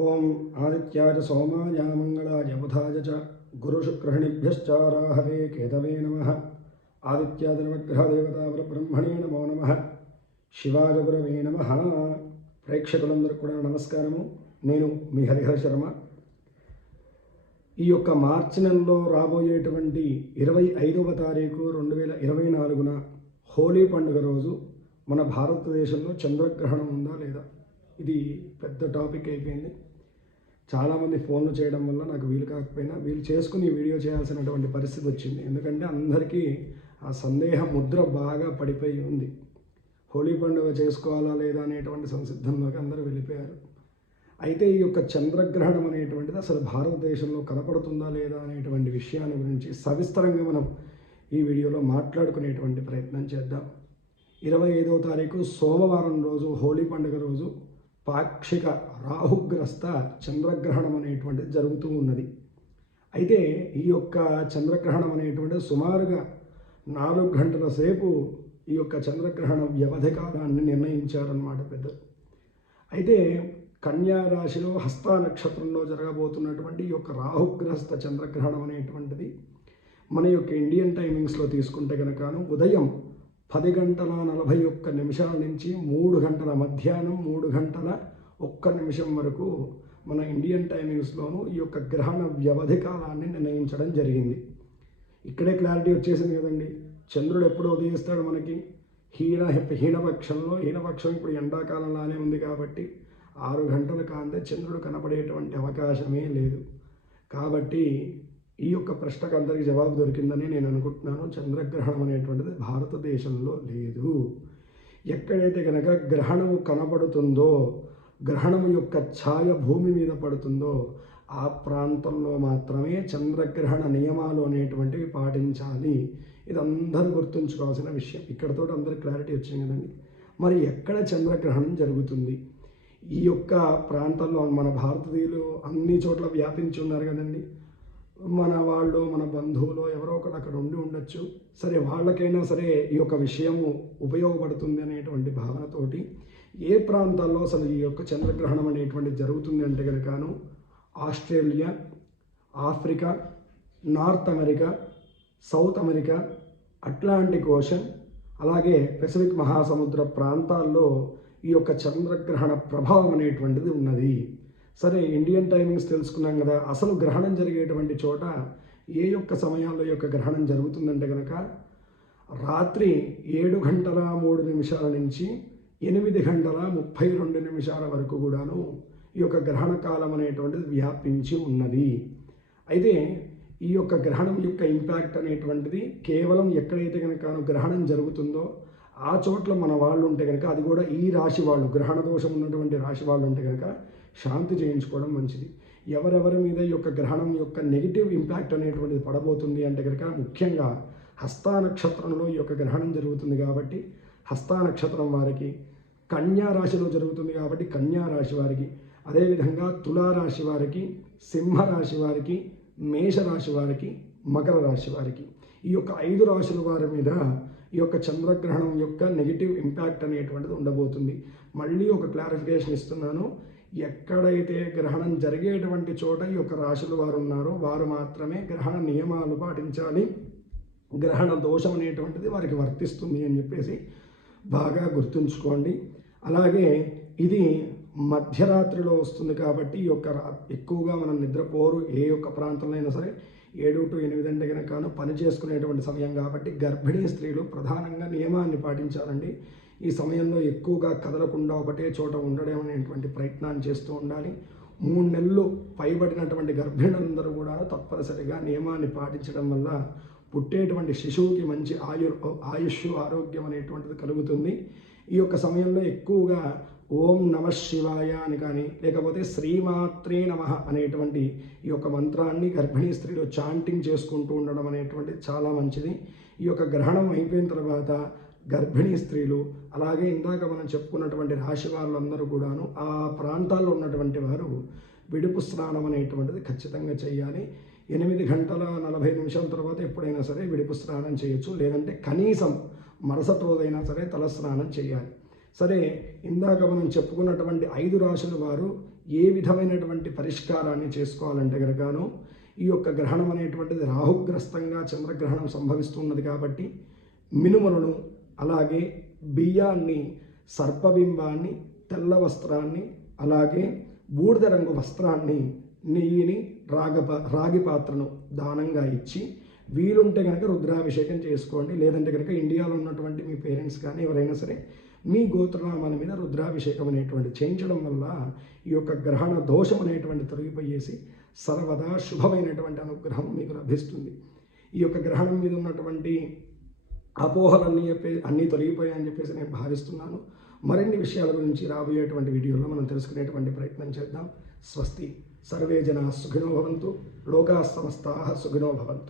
ఓం ఆదిత్యాయ సోమాయ మంగళాయ బుధాయ చ గురుశుక్రహణిభ్యశ్చ రాహవే కేతవే నమ. ఆదిత్యాదినవగ్రహదేవతాబ్రహ్మణే నమో నమ. శివాయ గురవే నమ. ప్రేక్షకులందరూ కూడా నమస్కారము. నేను మీ హరిహర శర్మ. ఈ యొక్క మార్చి నెలలో రాబోయేటువంటి ఇరవై ఐదవ తారీఖు రెండు వేల ఇరవై నాలుగున హోలీ పండుగ రోజు మన భారతదేశంలో చంద్రగ్రహణం ఉందా లేదా? ఇది పెద్ద టాపిక్ అయిపోయింది. చాలామంది ఫోన్లు చేయడం వల్ల నాకు వీలు కాకపోయినా వీలు చేసుకుని వీడియో చేయాల్సినటువంటి పరిస్థితి వచ్చింది. ఎందుకంటే అందరికీ ఆ సందేహ ముద్ర బాగా పడిపోయి ఉంది. హోలీ పండుగ చేసుకోవాలా లేదా అనేటువంటి సంసిద్ధంలోకి అందరూ వెళ్ళిపోయారు. అయితే ఈ యొక్క చంద్రగ్రహణం అనేటువంటిది అసలు భారతదేశంలో కనపడుతుందా లేదా అనేటువంటి విషయాన్ని గురించి సవిస్తరంగా మనం ఈ వీడియోలో మాట్లాడుకునేటువంటి ప్రయత్నం చేద్దాం. ఇరవై ఐదవ తారీఖు సోమవారం రోజు హోలీ పండుగ రోజు పాక్షిక రాహుగ్రస్త చంద్రగ్రహణం అనేటువంటిది జరుగుతూ ఉన్నది. అయితే ఈ యొక్క చంద్రగ్రహణం అనేటువంటిది సుమారుగా నాలుగు గంటల సేపు ఈ యొక్క చంద్రగ్రహణ వ్యవధి కాలాన్ని నిర్ణయించారన్నమాట పెద్దలు. అయితే కన్యా రాశిలో హస్త నక్షత్రంలో జరగబోతున్నటువంటి ఈ యొక్క రాహుగ్రస్త చంద్రగ్రహణం అనేటువంటిది మన యొక్క ఇండియన్ టైమింగ్స్లో తీసుకుంటే కనుకను ఉదయం పది గంటల నలభై ఒక్క నిమిషాల నుంచి మూడు గంటల మధ్యాహ్నం మూడు గంటల ఒక్క నిమిషం వరకు మన ఇండియన్ టైమింగ్స్లోనూ ఈ యొక్క గ్రహణ వ్యవధి కాలాన్ని నిర్ణయించడం జరిగింది. ఇక్కడే క్లారిటీ వచ్చేసింది కదండి. చంద్రుడు ఎప్పుడు ఉదయిస్తాడు మనకి. హీన హీనపక్షంలో హీనపక్షం ఇప్పుడు ఎండాకాలంలానే ఉంది కాబట్టి ఆరు గంటల కాంతే చంద్రుడు కనపడేటువంటి అవకాశమే లేదు. కాబట్టి ఈ యొక్క ప్రశ్నకు అందరికీ జవాబు దొరికిందని నేను అనుకుంటున్నాను. చంద్రగ్రహణం అనేటువంటిది భారతదేశంలో లేదు. ఎక్కడైతే కనుక గ్రహణము కనబడుతుందో గ్రహణం యొక్క ఛాయ భూమి మీద పడుతుందో ఆ ప్రాంతంలో మాత్రమే చంద్రగ్రహణ నియమాలు అనేటువంటివి పాటించాలి. ఇది అందరూ గుర్తుంచుకోవాల్సిన విషయం. ఇక్కడతో అందరికి క్లారిటీ వచ్చింది కదండి. మరి ఎక్కడ చంద్రగ్రహణం జరుగుతుంది? ఈ యొక్క ప్రాంతంలో మన భారతీయులు అన్ని చోట్ల వ్యాపించి ఉన్నారు కదండి. మన వాళ్ళు మన బంధువులు ఎవరో ఒకరు అక్కడ ఉండి ఉండొచ్చు. సరే వాళ్ళకైనా సరే ఈ యొక్క విషయము ఉపయోగపడుతుంది అనేటువంటి భావనతోటి ఏ ప్రాంతాల్లో అసలు ఈ యొక్క చంద్రగ్రహణం అనేటువంటి జరుగుతుంది అంటే కనుకను Australia Africa North America South America Atlantic Ocean అలాగే పెసిఫిక్ మహాసముద్ర ప్రాంతాల్లో ఈ యొక్క చంద్రగ్రహణ ప్రభావం అనేటువంటిది ఉన్నది. సరే ఇండియన్ టైమింగ్స్ తెలుసుకున్నాం కదా అసలు గ్రహణం జరిగేటువంటి చోట ఏ యొక్క సమయాల్లో ఈ యొక్క గ్రహణం జరుగుతుందంటే కనుక రాత్రి ఏడు గంటల మూడు నిమిషాల నుంచి ఎనిమిది గంటల ముప్పై రెండు నిమిషాల వరకు కూడాను ఈ యొక్క గ్రహణ కాలం అనేటువంటిది వ్యాపించి ఉన్నది. అయితే ఈ యొక్క గ్రహణం యొక్క ఇంపాక్ట్ అనేటువంటిది కేవలం ఎక్కడైతే కనుక గ్రహణం జరుగుతుందో ఆ చోట్ల మన వాళ్ళు ఉంటే కనుక అది కూడా ఈ రాశి వాళ్ళు గ్రహణ దోషం ఉన్నటువంటి రాశి వాళ్ళు ఉంటే కనుక శాంతి చేయించుకోవడం మంచిది. ఎవరెవరి మీద ఈ యొక్క గ్రహణం యొక్క నెగిటివ్ ఇంపాక్ట్ అనేటువంటిది పడబోతుంది అంటే కనుక ముఖ్యంగా హస్తా నక్షత్రంలో ఈ యొక్క గ్రహణం జరుగుతుంది కాబట్టి హస్తా నక్షత్రం వారికి కన్యా రాశిలో జరుగుతుంది కాబట్టి కన్యా రాశి వారికి అదేవిధంగా తులారాశి వారికి సింహరాశి వారికి మేషరాశి వారికి మకర రాశి వారికి. ఈ యొక్క ఐదు రాశుల వారి మీద ఈ యొక్క చంద్రగ్రహణం యొక్క నెగిటివ్ ఇంపాక్ట్ అనేటువంటిది ఉండబోతుంది. మళ్ళీ ఒక క్లారిఫికేషన్ ఇస్తున్నాను. ఎక్కడైతే గ్రహణం జరిగేటువంటి చోట ఈ యొక్క రాశుల వారు ఉన్నారో వారు మాత్రమే గ్రహణ నియమాలు పాటించాలి. గ్రహణ దోషం అనేటువంటిది వారికి వర్తిస్తుంది అని చెప్పేసి బాగా గుర్తుంచుకోండి. అలాగే ఇది మధ్యరాత్రిలో వస్తుంది కాబట్టి ఈ యొక్క ఎక్కువగా మనం నిద్రపోరు ఏ యొక్క ప్రాంతంలో అయినా సరే. ఏడు టు ఎనిమిది అంటే కనుక పని చేసుకునేటువంటి సమయం కాబట్టి గర్భిణీ స్త్రీలు ప్రధానంగా నియమాన్ని పాటించాలండి. ఈ సమయంలో ఎక్కువగా కదలకుండా ఒకటే చోట ఉండడం అనేటువంటి ప్రయత్నాన్ని చేస్తూ ఉండాలి. మూడు నెలలు పైబడినటువంటి గర్భిణులందరూ కూడా తప్పనిసరిగా నియమాన్ని పాటించడం వల్ల పుట్టేటువంటి శిశువుకి మంచి ఆయు ఆయుష్ ఆరోగ్యం అనేటువంటిది కలుగుతుంది. ఈ యొక్క సమయంలో ఎక్కువగా ఓం నమ శివాయ అని కానీ లేకపోతే శ్రీమాత్రే నమ అనేటువంటి ఈ యొక్క మంత్రాన్ని గర్భిణీ స్త్రీలు చాంటింగ్ చేసుకుంటూ ఉండడం అనేటువంటిది చాలా మంచిది. ఈ యొక్క గ్రహణం అయిపోయిన తర్వాత గర్భిణీ స్త్రీలు అలాగే ఇందాక మనం చెప్పుకున్నటువంటి రాశి వాళ్ళందరూ కూడాను ఆ ప్రాంతాల్లో ఉన్నటువంటి వారు విడుపు స్నానం అనేటువంటిది ఖచ్చితంగా చేయాలి ఎనిమిది గంటల నలభై నిమిషాల తర్వాత ఎప్పుడైనా సరే విడుపు స్నానం చేయొచ్చు. లేదంటే కనీసం మరుసటి రోజైనా సరే తల స్నానం చేయాలి సరే ఇందాక మనం చెప్పుకున్నటువంటి ఐదు రాశుల వారు ఏ విధమైనటువంటి పరిష్కారాన్ని చేసుకోవాలంటే కనుకను ఈ యొక్క గ్రహణం అనేటువంటిది రాహుగ్రస్తంగా చంద్రగ్రహణం సంభవిస్తున్నది కాబట్టి మినుములను అలాగే బియ్యాన్ని సర్పబింబాన్ని తెల్ల వస్త్రాన్ని అలాగే బూడిద రంగు వస్త్రాన్ని నెయ్యిని రాగప రాగి పాత్రను దానంగా ఇచ్చి వీలుంటే కనుక రుద్రాభిషేకం చేసుకోండి. లేదంటే కనుక ఇండియాలో ఉన్నటువంటి మీ పేరెంట్స్ కానీ ఎవరైనా సరే మీ గోత్రనామాల మీద రుద్రాభిషేకం అనేటువంటి చేయించడం వల్ల ఈ యొక్క గ్రహణ దోషం అనేటువంటి తొలగిపోయేసి సర్వదా శుభమైనటువంటి అనుగ్రహం మీకు లభిస్తుంది. ఈ యొక్క గ్రహణం మీద ఉన్నటువంటి అపోహలన్నీ చెప్పి అన్నీ తొలగిపోయాయని చెప్పేసి నేను భావిస్తున్నాను. మరిన్ని విషయాల గురించి రాబోయేటువంటి వీడియోలో మనం తెలుసుకునేటువంటి ప్రయత్నం చేద్దాం. స్వస్తి. సర్వే జన సుఖినో భవంతు. లోకా సమస్తా సుఖినో భవంతు.